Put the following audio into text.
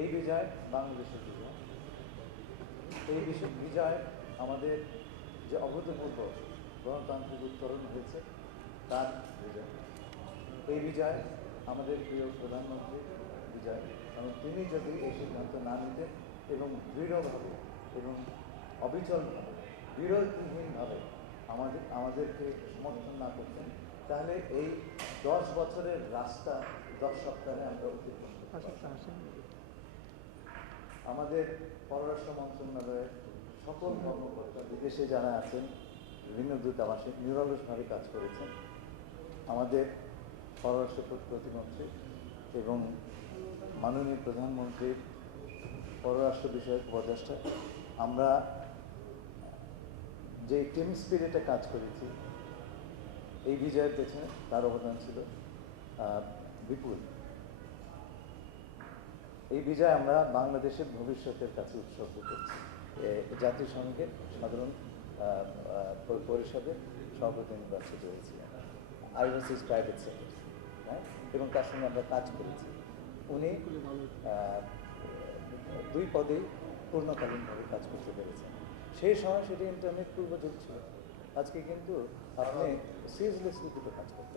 এই বিজয় বাংলাদেশের বিজয়। এই বিজয় আমাদের যে অভূতপূর্ব গণতান্ত্রিক উত্তরণ হয়েছে তার বিজয়। এই বিজয় আমাদের প্রিয় প্রধানমন্ত্রী বিজয়, এবং তিনি যদি এই সিদ্ধান্ত না নিতেন এবং দৃঢ়ভাবে এবং অবিচলভাবে বিরতিহীনভাবে আমাদেরকে সমর্থন না করতেন, তাহলে এই 10 বছরের রাস্তা 10 সপ্তাহে আমরা অতিক্রম করতে পারতাম। আমাদের পররাষ্ট্র মন্ত্রণালয়ের সকল কর্মকর্তা বিদেশে যারা আছেন বিভিন্ন দূতাবাসে নিরলসভাবে কাজ করেছেন। আমাদের পররাষ্ট্র প্রতিমন্ত্রী এবং মাননীয় প্রধানমন্ত্রীর পররাষ্ট্র বিষয়ক উপদেষ্টা, আমরা যে টিম স্পিরিটে কাজ করেছি এই বিজয়ের পেছনে তার অবদান ছিল বিপুল। এই বিজয় আমরা বাংলাদেশের ভবিষ্যতের কাছে উৎসর্গ করছি। জাতিসংঘের সাধারণ পরিষদের সভাপতি নির্বাচিত হয়েছি, আইওসিস প্রাইভেট সেক্রেটারি, হ্যাঁ, এবং তার সঙ্গে আমরা কাজ করেছি। উনি 2 পদেই পূর্ণকালীনভাবে কাজ করতে পেরেছেন। সেই সময় সেটি ইন্টারনেট পূর্বযুগ ছিল। আজকে কিন্তু আপনি সিরিয়াসলি দুটো কাজ করতে